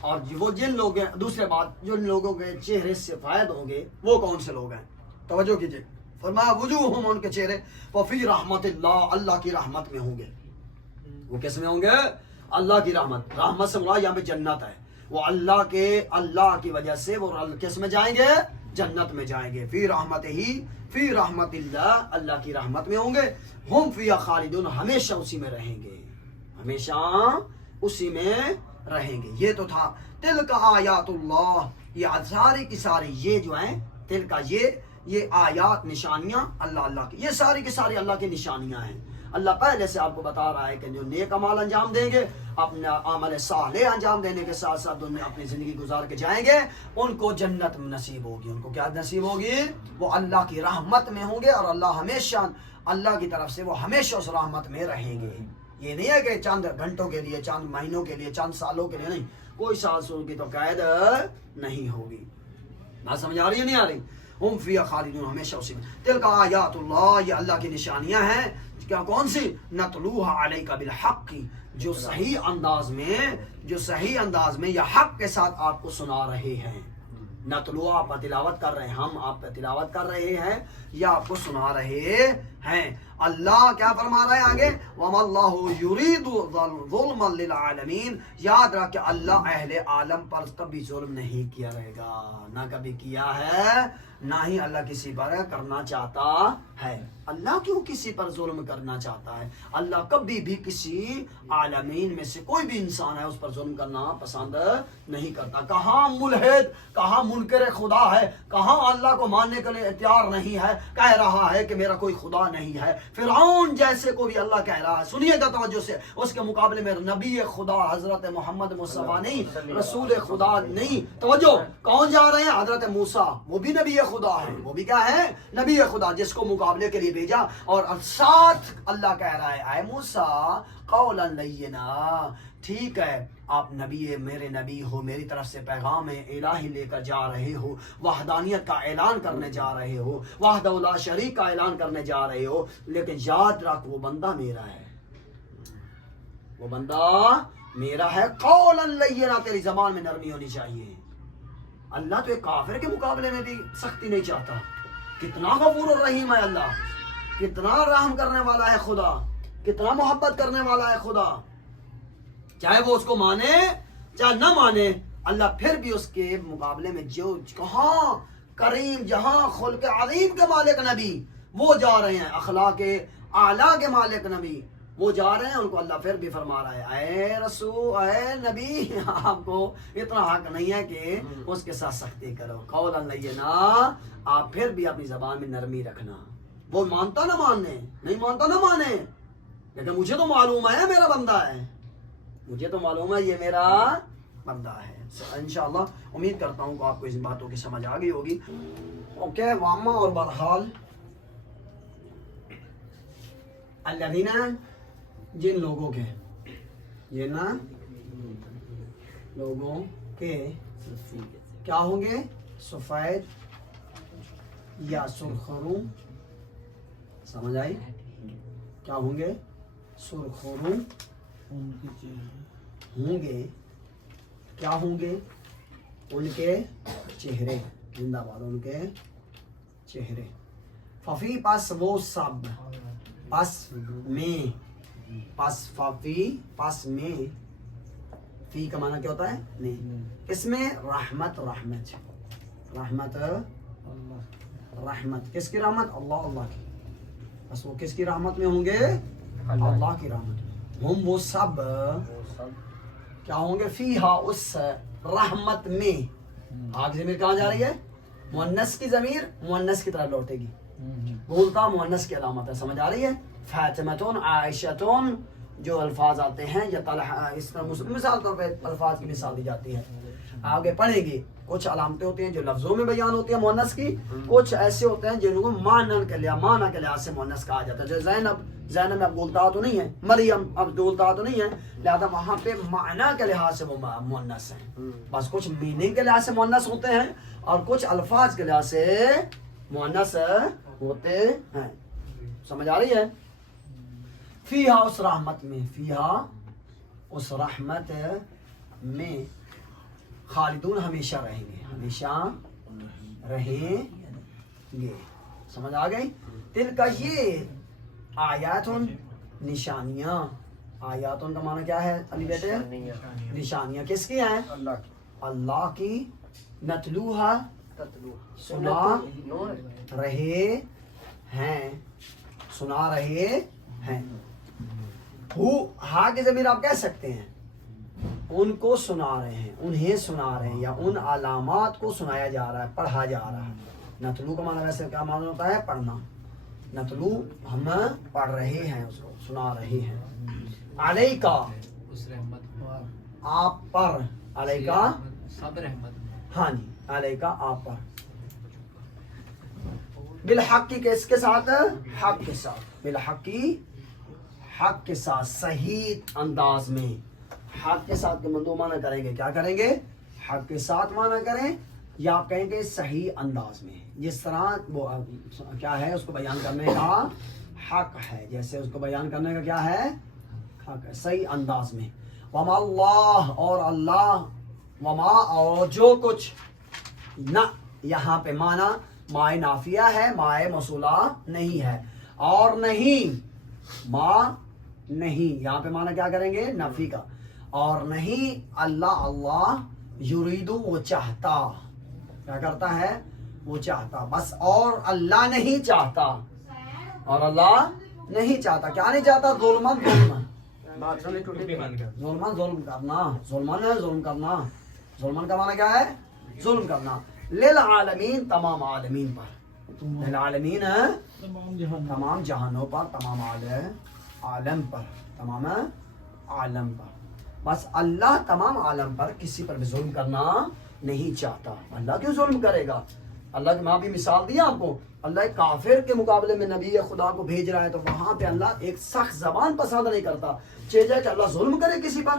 اور وہ جن لوگ ہیں، دوسرے بات، جن لوگوں کے چہرے سفید ہوں گے وہ کون سے لوگ ہیں؟ توجہ کیجئے، فرمایا وجوہہم، ان کے چہرے، وفی رحمت اللہ، اللہ کی رحمت میں ہوں گے۔ وہ کس میں ہوں گے؟ اللہ کی رحمت۔ رحمت سے مراد یہاں پہ جنت ہے۔ وہ اللہ کی وجہ سے وہ کس میں جائیں گے؟ جنت میں جائیں گے۔ فی رحمت ہی، فی رحمت اللہ، اللہ کی رحمت میں ہوں گے۔ ہم فیہا خالدون، ہمیشہ اسی میں رہیں گے، ہمیشہ اسی میں رہیں گے۔ یہ تو تھا تلک آیات اللہ، یہ ساری کی ساری یہ جو ہیں تلک، یہ آیات، نشانیاں اللہ کی، یہ ساری کی ساری اللہ کی نشانیاں ہیں۔ اللہ پہلے سے آپ کو بتا رہا ہے کہ جو نیک اعمال انجام دیں گے، اپنا عمل صالح انجام دینے کے ساتھ ساتھ ان میں اپنی زندگی گزار کے جائیں گے، ان کو جنت نصیب ہوگی۔ ان کو کیا نصیب ہوگی؟ وہ اللہ کی رحمت میں ہوں گے، اور اللہ ہمیشہ، اللہ کی طرف سے وہ ہمیشہ اس رحمت میں رہیں گے۔ یہ نہیں ہے کہ چند گھنٹوں کے لیے، چند مہینوں کے لیے، چند سالوں کے لیے، نہیں، کوئی سال سول کی تو قید نہیں ہوگی۔ بات سمجھ آ رہی ہے نہیں آ رہی؟ ہم فیہا خالدون، ہمیشہ اسی میں۔ تلک آیات اللہ، یہ اللہ کی نشانیاں ہیں۔ کیا کون سی؟ نتلوہا علیک بالحق، جو صحیح انداز میں یا حق کے ساتھ آپ کو سنا رہے ہیں۔ نتلوہا، آپ تلاوت کر رہے ہیں، ہم آپ پہ تلاوت کر رہے ہیں یا آپ کو سنا رہے ہیں۔ اللہ کیا فرما رہا ہے آگے؟ وَمَا اللَّهُ يُرِيدُ ظُلْمًا لِلْعَالَمِينَ، یاد رکھ کہ اللہ اہل عالم پر کبھی ظلم نہیں کیا رہے گا، نہ کبھی کیا ہے، نہ ہی اللہ کسی پر کرنا چاہتا ہے۔ اللہ کیوں کسی پر ظلم کرنا چاہتا ہے؟ اللہ کبھی بھی کسی عالمین میں سے کوئی بھی انسان ہے اس پر ظلم کرنا پسند نہیں کرتا۔ کہاں ملحد، کہاں منکر خدا ہے، کہاں اللہ کو ماننے کے لیے تیار نہیں ہے، کہہ رہا ہے کہ میرا کوئی خدا نہیں ہے۔ فرعون جیسے کو بھی اللہ کہہ رہا ہے، سنیے گا توجہ سے، اس کے مقابلے میں نبی خدا حضرت محمد مصطفیٰ نہیں، رسول خدا نہیں۔ توجہ، کون جا رہے ہیں؟ حضرت موسیٰ، وہ بھی نبی خدا ہے، وہ بھی کیا ہے؟ نبی خدا، جس کو مقابلے کے لیے بھیجا، اور ساتھ اللہ کہہ رہا ہے اے موسیٰ قولا لینا، ٹھیک ہے آپ نبی، میرے نبی ہو، میری طرف سے پیغام الہی لے کر جا رہے ہو، وحدانیت کا اعلان کرنے جا رہے ہو، وحدہ لا شریک کا اعلان کرنے جا رہے ہو، لیکن یاد رکھ وہ بندہ میرا ہے، وہ بندہ میرا ہے۔ قولا لینا، تیری زبان میں نرمی ہونی چاہیے۔ اللہ تو ایک کافر کے مقابلے میں بھی سختی نہیں چاہتا۔ کتنا غفور الرحیم ہے اللہ، کتنا رحم کرنے والا ہے خدا، کتنا محبت کرنے والا ہے خدا۔ چاہے وہ اس کو مانے چاہے نہ مانے، اللہ پھر بھی اس کے مقابلے میں جو کہاں کریم، جہاں خلق عظیم کے مالک نبی وہ جا رہے ہیں، اخلاق اعلیٰ کے مالک نبی وہ جا رہے ہیں، ان کو اللہ پھر بھی فرما رہا ہے اے رسول، اے نبی، آپ کو اتنا حق نہیں ہے کہ اس کے ساتھ سختی کرو۔ قولا لینا، آپ پھر بھی اپنی زبان میں نرمی رکھنا۔ وہ مانتا نہ ماننے، نہیں مانتا نہ مانے، لیکن مجھے تو معلوم ہے میرا بندہ ہے، مجھے تو معلوم ہے یہ میرا بندہ ہے۔ انشاءاللہ امید کرتا ہوں کہ آپ کو اس باتوں کی سمجھ آ گئی ہوگی۔ اوکے، واما اور برحال الذین، جن لوگوں کے، یہ نا لوگوں کے کیا ہوں گے؟ سفید یا سرخرو، سمجھ آئی؟ کیا ہوں گے؟ سرخرو ہوں گے، کیا ہوں گے؟ ان کے چہرے، زندہ باد، ان کے چہرے۔ ففی، پس وہ سب، پس میں، پس ففی، پس میں، فی کا معنی کیا ہوتا ہے؟ نہیں، اس میں رحمت، رحمت، رحمت، کس کی رحمت؟ اللہ کی، بس وہ کس کی رحمت میں ہوں گے؟ اللہ کی رحمت میں۔ ہم وہ سب کیا ہوں گے؟ فیہا، اس رحمت میں، آگے ضمیر کہاں جا رہی ہے؟ مؤنث کی ضمیر مؤنث کی طرف لوٹے گی، بولتا مؤنث کی علامت ہے، سمجھ آ رہی ہے؟ فاطمۃ، عائشۃ، جو الفاظ آتے ہیں یا طلحہ، اس طرح مثال طور پہ الفاظ کی مثال دی جاتی ہے، آگے پڑھیں گے۔ کچھ علامتیں ہوتی ہیں جو لفظوں میں بیان ہوتی ہیں مؤنث کی، کچھ ایسے ہوتے ہیں جن کو معنی کے لحاظ سے مؤنث کہا جاتا ہے۔ جیسے زینب میں اب بولتا تو نہیں ہے، مریم اب بولتا تو نہیں ہے، لہذا وہاں پہ معنی کے لحاظ سے وہ مؤنث ہیں۔ بس کچھ میننگ کے لحاظ سے مؤنث ہوتے ہیں اور کچھ الفاظ کے لحاظ سے مؤنث ہوتے ہیں، سمجھ آ رہی ہے؟ فیہا، اس رحمت میں، فیہا اس رحمت میں خالدون ہمیشہ رہیں گے، ہمیشہ رہیں گے. سمجھ آ گئی؟ دل کا یہ آیاتن نشانیاں، آیاتن کا معنی کیا ہے علی بیٹے؟ نشانیاں کس کی ہیں؟ اللہ کی. نتلوہا سنا رہے ہیں، سنا رہے ہیں. ہا کی ضمیر آپ کہہ سکتے ہیں ان کو سنا رہے ہیں، انہیں سنا رہے ہیں، یا ان علامات کو سنایا جا رہا ہے، پڑھا جا رہا ہے. نتلو کا معنی ویسے کیا معنی ہوتا ہے؟ پڑھنا. نتلو ہم پڑھ رہے ہیں، اس کو سنا رہے ہیں. علیکا آپ پر، علیکا ہاں جی، علیکا آپ پر. بالحق کی کس کے ساتھ؟ حق کے ساتھ. بالحق کی حق کے ساتھ، صحیح انداز میں. حق کے ساتھ کے دو معنی کریں گے. کیا کریں گے؟ حق کے ساتھ معنی کریں، یا کہیں گے صحیح انداز میں. جس طرح وہ کیا ہے اس کو بیان کرنے کا حق ہے، جیسے اس کو بیان کرنے کا کیا ہے؟ حق ہے، صحیح انداز میں. وما اللہ اور اللہ، وما اور جو کچھ، نہ یہاں پہ معنی مائے نافیہ ہے، مائے موصولہ نہیں ہے. اور نہیں، ما نہیں، یہاں پہ معنی کیا کریں گے؟ نفی کا. اور نہیں اللہ یریدو وہ چاہتا، کیا کرتا ہے؟ وہ چاہتا. بس اور اللہ نہیں چاہتا، اور اللہ نہیں چاہتا. کیا نہیں چاہتا؟ ظلم ظلم کرنا. ظلم کرنا. ظلم کا معنی کیا ہے؟ ظلم کرنا. للعالمین تمام عالمین پر. للعالمین تمام جہانوں پر، تمام عالم پر، تمام عالم پر. بس اللہ تمام عالم پر کسی پر بھی ظلم کرنا نہیں چاہتا. اللہ کیوں ظلم کرے گا؟ اللہ کی ماں بھی مثال دیا آپ کو. اللہ ایک کافر کے مقابلے میں نبی خدا کو بھیج رہا ہے، تو وہاں پہ اللہ ایک سخت زبان پسند نہیں کرتا. چاہیے کہ اللہ ظلم کرے کسی پر.